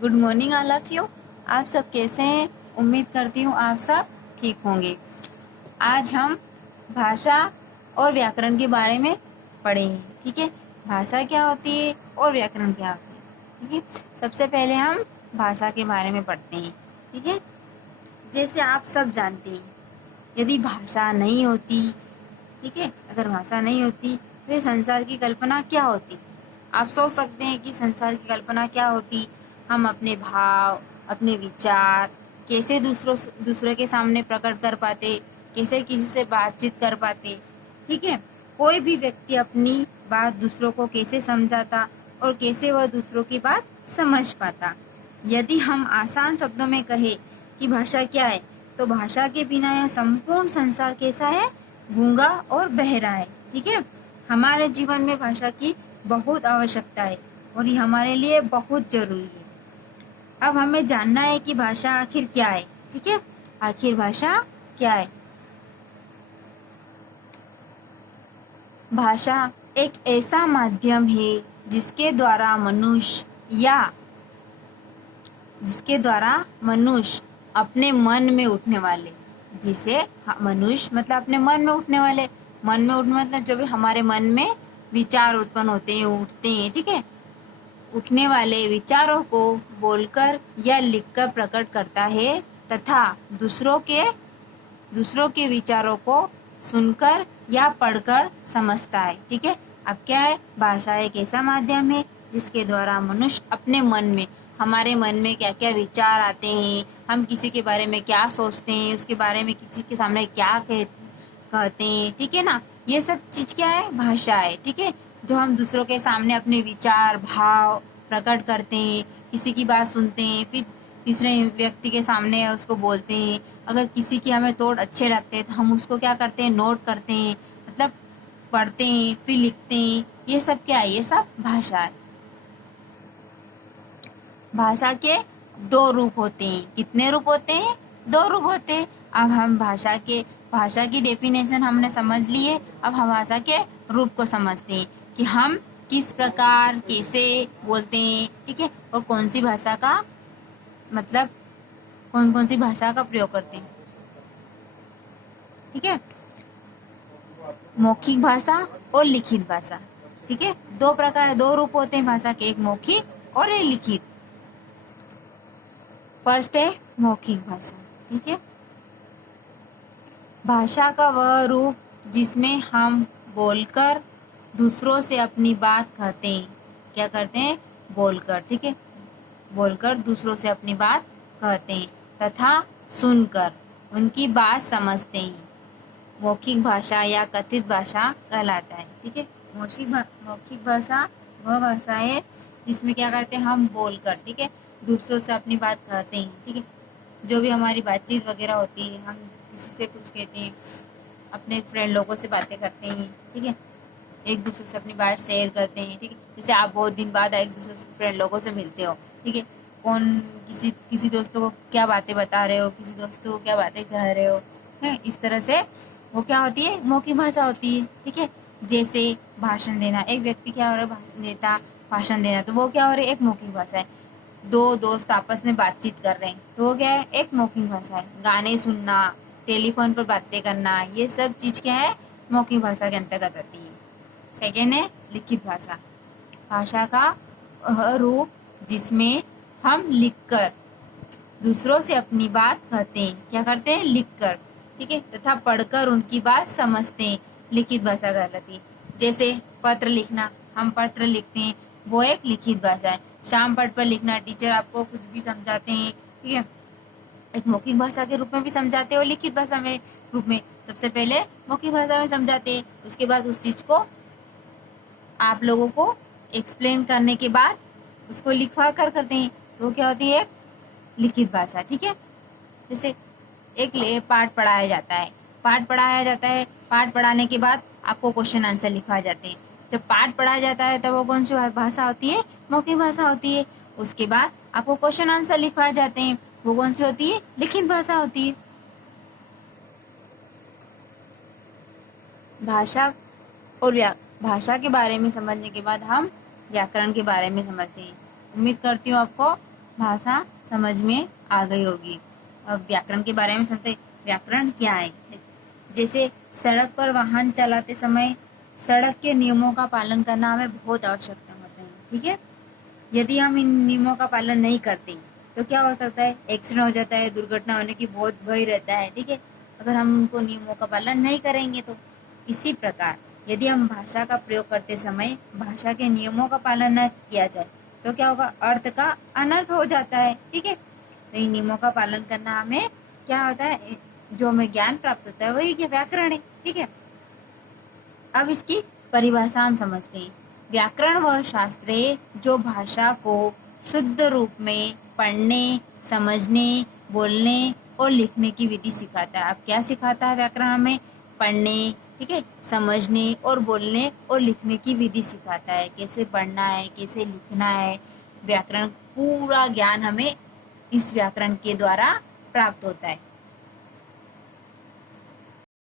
Good morning all of you. आप सब कैसे हैं? उम्मीद करती हूँ आप सब ठीक होंगे। आज हम भाषा और व्याकरण के बारे में पढ़ेंगे। ठीक है, भाषा क्या होती है और व्याकरण क्या होती है। ठीक है, सबसे पहले हम भाषा के बारे में पढ़ते हैं। ठीक है, जैसे आप सब जानते हैं, यदि भाषा नहीं होती, ठीक है, अगर भाषा नहीं होती तो ये संसार की कल्पना क्या होती। आप सोच सकते हैं कि संसार की कल्पना क्या होती। हम अपने भाव, अपने विचार कैसे दूसरों के सामने प्रकट कर पाते, कैसे किसी से बातचीत कर पाते। ठीक है, कोई भी व्यक्ति अपनी बात दूसरों को कैसे समझाता और कैसे वह दूसरों की बात समझ पाता। यदि हम आसान शब्दों में कहें कि भाषा क्या है, तो भाषा के बिना यह संपूर्ण संसार कैसा है, गूंगा और बहरा है। ठीक है, हमारे जीवन में भाषा की बहुत आवश्यकता है और ये हमारे लिए बहुत जरूरी है। अब हमें जानना है कि भाषा आखिर क्या है। ठीक है, आखिर भाषा क्या है। भाषा एक ऐसा माध्यम है जिसके द्वारा मनुष्य अपने मन में उठने वाले, जिसे मनुष्य मतलब अपने मन में उठने वाले, मन में उठने मतलब जो भी हमारे मन में विचार उत्पन्न होते हैं, उठते हैं। ठीक है, उठने वाले विचारों को बोलकर या लिखकर प्रकट करता है तथा दूसरों के विचारों को सुनकर या पढ़कर समझता है। ठीक है, अब क्या है, भाषा एक ऐसा माध्यम है जिसके द्वारा मनुष्य अपने मन में, हमारे मन में क्या क्या विचार आते हैं, हम किसी के बारे में क्या सोचते हैं, उसके बारे में किसी के सामने क्या कहते हैं। ठीक है ना, ये सब चीज क्या है, भाषा है। ठीक है, जो हम दूसरों के सामने अपने विचार भाव प्रकट करते हैं, किसी की बात सुनते हैं, फिर तीसरे व्यक्ति के सामने उसको बोलते हैं। अगर किसी की हमें तोड़ अच्छे लगते हैं तो हम उसको क्या करते हैं, नोट करते हैं, मतलब पढ़ते हैं, फिर लिखते हैं। ये सब क्या है, ये सब भाषा है। भाषा के दो रूप होते हैं। कितने रूप होते हैं? दो रूप होते हैं। अब हम भाषा की डेफिनेशन हमने समझ ली है। अब हम भाषा के रूप को समझते हैं कि हम किस प्रकार कैसे बोलते हैं। ठीक है, और कौन सी भाषा का मतलब कौन सी भाषा का प्रयोग करते हैं। ठीक है, मौखिक भाषा और लिखित भाषा। ठीक है, दो रूप होते हैं भाषा के, एक मौखिक और एक लिखित। फर्स्ट है मौखिक भाषा। ठीक है, भाषा का वह रूप जिसमें हम बोलकर दूसरों से अपनी बात कहते हैं। क्या करते हैं? बोलकर। ठीक है, बोलकर दूसरों से अपनी बात कहते हैं तथा सुनकर उनकी बात समझते हैं। मौखिक भाषा या कथित भाषा कहलाता है। ठीक है, मौखिक भाषा वह भाषा है जिसमें क्या करते हैं, हम बोलकर, ठीक है, दूसरों से अपनी बात कहते हैं। ठीक है, जो भी हमारी बातचीत वगैरह होती है, हम किसी से कुछ कहते हैं, अपने फ्रेंड लोगों से बातें करते हैं। ठीक है, एक दूसरे से अपनी बात शेयर करते हैं। ठीक है, जैसे आप बहुत दिन बाद एक दूसरे से फ्रेंड लोगों से मिलते हो। ठीक है, कौन किसी दोस्तों को क्या बातें बता रहे हो, किसी दोस्तों को क्या बातें कह रहे हो, है इस तरह से वो क्या होती है, मौखिक भाषा होती है। ठीक है, जैसे भाषण देना, एक व्यक्ति क्या हो रहा है, नेता भाषण देना, तो वो क्या हो रहा है, एक मौखिक भाषा है। दो दोस्त आपस में बातचीत कर रहे हैं तो वो क्या है, एक मौखिक भाषा है। गाने सुनना, टेलीफोन पर बातें करना, ये सब चीज क्या है, मौखिक भाषा के अंतर्गत आती है। सेकेंड है लिखित भाषा। भाषा का वह रूप जिसमें हम लिखकर दूसरों से अपनी बात कहते हैं। क्या करते हैं? लिखकर। ठीक है, तथा पढ़कर उनकी बात समझते हैं, लिखित भाषा कहलाती है। जैसे पत्र लिखना, हम पत्र लिखते हैं, वो एक लिखित भाषा है। शाम पट पर लिखना, टीचर आपको कुछ भी समझाते हैं, ठीक है, एक मौखिक भाषा के रूप में भी समझाते हैं और लिखित भाषा में रूप में। सबसे पहले मौखिक भाषा में समझाते हैं, उसके बाद उस चीज को आप लोगों को एक्सप्लेन करने के बाद उसको लिखवा कर करते हैं, तो क्या होती है, एक लिखित भाषा। ठीक है, जैसे एक पाठ पढ़ाया जाता है, पाठ पढ़ाने के बाद आपको क्वेश्चन आंसर लिखवा जाते हैं। जब पाठ पढ़ाया जाता है तब वो कौन सी भाषा होती है, मौखिक भाषा होती है। उसके बाद आपको क्वेश्चन आंसर लिखवाए जाते हैं, वो कौन सी होती है, लिखित भाषा होती है। भाषा और भाषा के बारे में समझने के बाद हम व्याकरण के बारे में समझते हैं। उम्मीद करती हूँ आपको भाषा समझ में आ गई होगी। अब व्याकरण के बारे में समझते हैं। व्याकरण क्या है? जैसे सड़क पर वाहन चलाते समय सड़क के नियमों का पालन करना हमें बहुत आवश्यकता होता है, ठीक है। यदि हम इन नियमों का पालन नहीं करते तो क्या हो सकता है? एक्सीडेंट हो जाता है, दुर्घटना होने की बहुत भय रहता है, ठीक है, अगर हम उनको नियमों का पालन नहीं करेंगे तो। इसी प्रकार यदि हम भाषा का प्रयोग करते समय भाषा के नियमों का पालन न किया जाए तो क्या होगा? अर्थ का अनर्थ हो जाता है, ठीक है। तो इन नियमों का पालन करना हमें क्या होता है, जो हमें ज्ञान प्राप्त होता है वही व्याकरण है, ठीक है। अब इसकी परिभाषा हम समझते हैं। व्याकरण वह शास्त्र है जो भाषा को शुद्ध रूप में पढ़ने, समझने, बोलने और लिखने की विधि सिखाता है। अब क्या सिखाता है व्याकरण? हमें पढ़ने, ठीक है, समझने और बोलने और लिखने की विधि सिखाता है। कैसे पढ़ना है, कैसे लिखना है, व्याकरण पूरा ज्ञान हमें इस व्याकरण के द्वारा प्राप्त होता है।